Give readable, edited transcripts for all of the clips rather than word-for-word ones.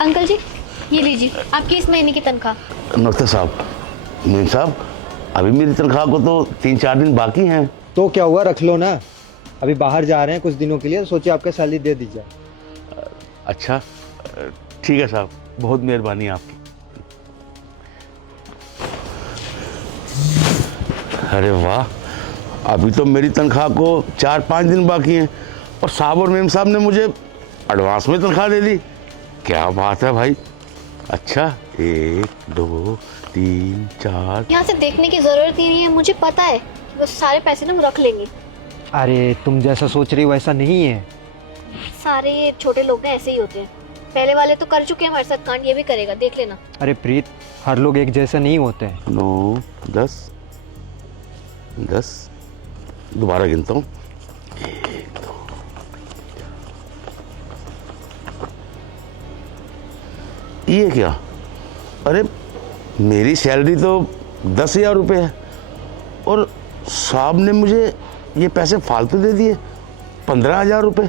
Uncle जी, ये लीजिए आपकी इस महीने की तनख्वाह। नमस्ते साहब। मीम साहब, अभी मेरी तनख्वाह को तो 3-4 दिन बाकी हैं। तो क्या हुआ, रख लो ना। अभी बाहर जा रहे हैं कुछ दिनों के लिए, सोचे आपका सैलरी दे दी जाए। अच्छा ठीक है साहब, बहुत मेहरबानी आपकी। अरे वाह, अभी तो मेरी तनख्वाह को 4-5 दिन बाकी हैं और साहब और मेम साहब ने मुझे एडवांस में तनख्वाह दे दी। क्या बात है भाई। अच्छा 1 2 3 4। यहाँ से देखने की जरूरत ही नहीं है, मुझे पता है कि वो सारे पैसे ना वो रख लेंगे। अरे तुम जैसा सोच रही हो वैसा नहीं है। सारे ये छोटे लोग ना ऐसे ही होते हैं। पहले वाले तो कर चुके हैं हमारे साथ कांड, ये भी करेगा, देख लेना। अरे प्रीत, हर लोग एक जैसे नहीं होते हैं। 9 10 10, दोबारा गिनता हूँ। 1 2। ये क्या? अरे मेरी सैलरी तो 10,000 रुपये है और साहब ने मुझे ये पैसे फालतू दे दिए 15,000 रुपये।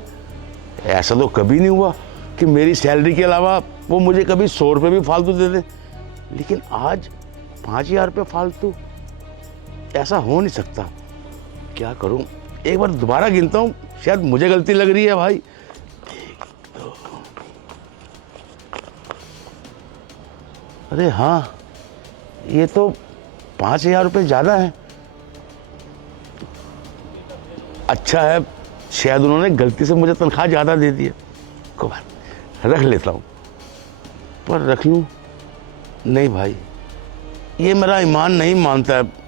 ऐसा तो कभी नहीं हुआ कि मेरी सैलरी के अलावा वो मुझे कभी 100 रुपये भी फालतू दे दे, लेकिन आज 5,000 रुपये फालतू। ऐसा हो नहीं सकता। क्या करूं? एक बार दोबारा गिनता हूं, शायद मुझे गलती लग रही है भाई। 1 2। अरे हाँ, ये तो 5,000 रुपये ज़्यादा है। अच्छा है, शायद उन्होंने गलती से मुझे तनख्वाह ज़्यादा दे दी है। कोई बात, रख लेता हूँ। पर रख लूँ? नहीं भाई, ये मेरा ईमान नहीं मानता है।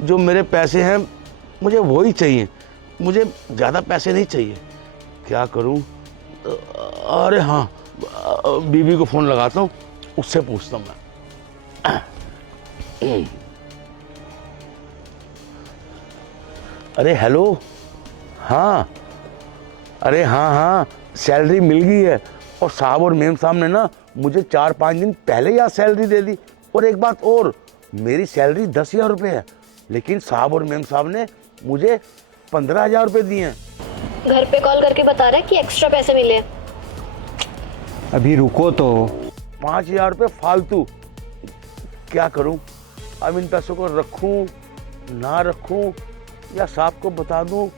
जो मेरे पैसे हैं मुझे वही चाहिए, मुझे ज़्यादा पैसे नहीं चाहिए। क्या करूं? अरे हाँ, बीवी को फ़ोन लगाता हूँ, उससे पूछता हूँ मैं। अरे हेलो, हाँ, अरे हाँ हाँ, सैलरी मिल गई है और साहब और मेम साहब ने ना मुझे 4-5 दिन पहले ही आज सैलरी दे दी। और एक बात और, मेरी सैलरी 10,000 रुपये है, लेकिन साहब और मेम साहब ने मुझे 15,000 रुपये दिए हैं। घर पे कॉल करके बता रहा है कि एक्स्ट्रा पैसे मिले हैं। अभी रुको तो। 5,000 रुपये फालतू। क्या करूं? अब इन पैसों को रखूं, ना रखूं, या साहब को बता दूं,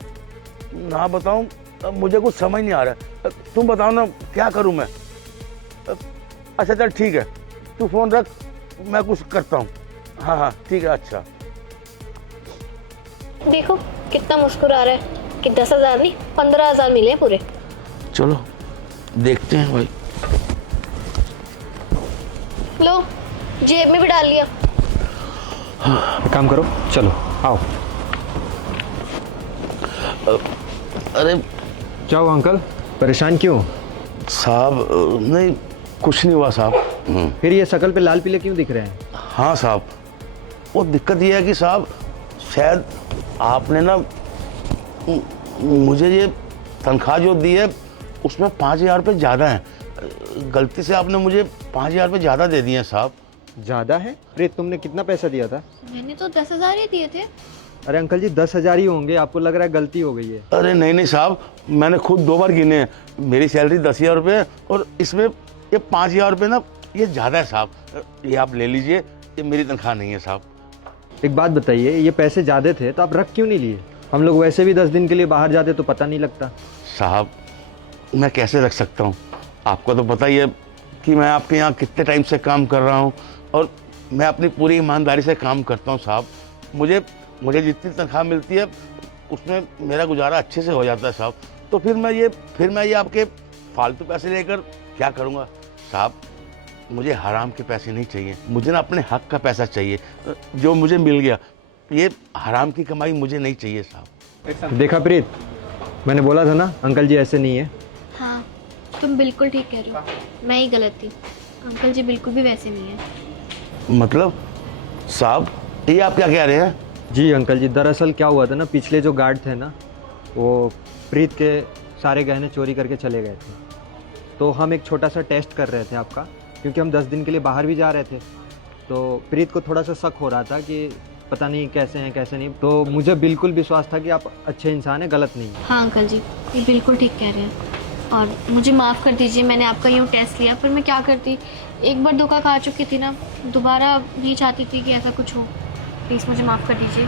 ना बताऊं, अब मुझे कुछ समझ नहीं आ रहा। तुम बताओ ना, क्या करूं मैं? अच्छा चल ठीक है, तू फ़ोन रख, मैं कुछ करता हूं। हाँ हाँ ठीक है। अच्छा देखो कितना मुस्कुरा रहा है कि 10,000 नहीं 15,000 मिले हैं पूरे। चलो देखते हैं भाई। लो, जेब में भी डाल लिया। एक काम करो, चलो आओ। अरे जाओ अंकल, परेशान क्यों? साहब, नहीं कुछ नहीं हुआ साहब। फिर ये शकल पे लाल पीले क्यों दिख रहे हैं? हाँ साहब, वो दिक्कत ये है कि साहब शायद आपने ना मुझे ये तनख्वाह जो दी है उसमें 5,000 रुपये ज़्यादा हैं। गलती से आपने मुझे 5,000 रुपये ज़्यादा दे दिए हैं साहब। ज़्यादा है? प्रीत, तुमने कितना पैसा दिया था? मैंने तो 10,000 ही दिए थे। अरे अंकल जी, 10,000 ही होंगे, आपको लग रहा है गलती हो गई है। अरे नहीं नहीं साहब, मैंने खुद 2 बार गिने हैं। मेरी सैलरी 10,000 रुपये है और इसमें ये 5,000 रुपये ना ये ज़्यादा है साहब। ये आप ले लीजिए, ये मेरी तनख्वाह नहीं है साहब। एक बात बताइए, ये पैसे ज़्यादा थे तो आप रख क्यों नहीं लिए? हम लोग वैसे भी 10 दिन के लिए बाहर जाते तो पता नहीं लगता। साहब मैं कैसे रख सकता हूँ? आपको तो पता ही है कि मैं आपके यहाँ कितने टाइम से काम कर रहा हूँ और मैं अपनी पूरी ईमानदारी से काम करता हूँ साहब। मुझे जितनी तनख्वाह मिलती है उसमें मेरा गुजारा अच्छे से हो जाता है साहब। तो फिर मैं ये आपके फालतू पैसे लेकर क्या करूँगा साहब? मुझे हराम के पैसे नहीं चाहिए, मुझे ना अपने हक का पैसा चाहिए जो मुझे मिल गया। ये हराम की कमाई मुझे नहीं चाहिए साहब। देखा प्रीत, मैंने बोला था ना अंकल जी ऐसे नहीं है। हाँ, तुम बिल्कुल ठीक कह रहे हो, मैं ही गलत थी। अंकल जी बिल्कुल भी वैसे नहीं है। मतलब साहब ये आप क्या कह रहे हैं? जी अंकल जी, दरअसल क्या हुआ था ना, पिछले जो गार्ड थे ना वो प्रीत के सारे गहने चोरी करके चले गए थे। तो हम एक छोटा सा टेस्ट कर रहे थे आपका, क्योंकि हम 10 दिन के लिए बाहर भी जा रहे थे। तो प्रीत को थोड़ा सा शक हो रहा था कि पता नहीं कैसे हैं कैसे नहीं। तो मुझे बिल्कुल विश्वास था कि आप अच्छे इंसान हैं, गलत नहीं है। हाँ अंकल जी, ये बिल्कुल ठीक कह रहे हैं। और मुझे माफ़ कर दीजिए, मैंने आपका यूँ टेस्ट लिया, पर मैं क्या करती, एक बार धोखा खा चुकी थी ना, दोबारा नहीं चाहती थी कि ऐसा कुछ हो। प्लीज़ मुझे माफ़ कर दीजिए।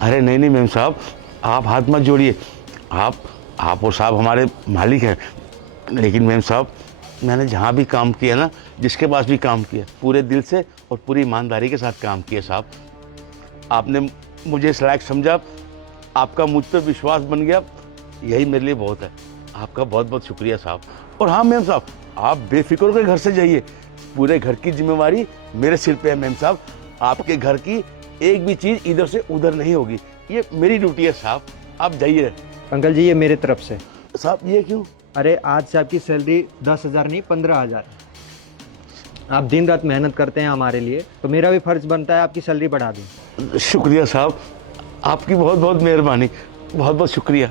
अरे नहीं नहीं मैम साहब, आप हाथ मत जोड़िए। आप और साहब हमारे मालिक हैं। लेकिन मैम साहब, मैंने जहाँ भी काम किया ना, जिसके पास भी काम किया, पूरे दिल से और पूरी ईमानदारी के साथ काम किया साहब। आपने मुझे इस लायक समझा, आपका मुझ पर विश्वास बन गया, यही मेरे लिए बहुत है। आपका बहुत बहुत शुक्रिया साहब। और हाँ मैम साहब, आप बेफिक्र होकर घर से जाइए, पूरे घर की जिम्मेवारी मेरे सिर पे है मैम साहब। आपके घर की एक भी चीज़ इधर से उधर नहीं होगी, ये मेरी ड्यूटी है साहब। आप जाइए। अंकल जी, ये मेरे तरफ से। साहब ये क्यों? अरे आज से आपकी सैलरी 10,000 नहीं 15,000। आप दिन रात मेहनत करते हैं हमारे लिए, तो मेरा भी फर्ज बनता है आपकी सैलरी बढ़ा दूं। शुक्रिया साहब, आपकी बहुत बहुत मेहरबानी, बहुत बहुत शुक्रिया।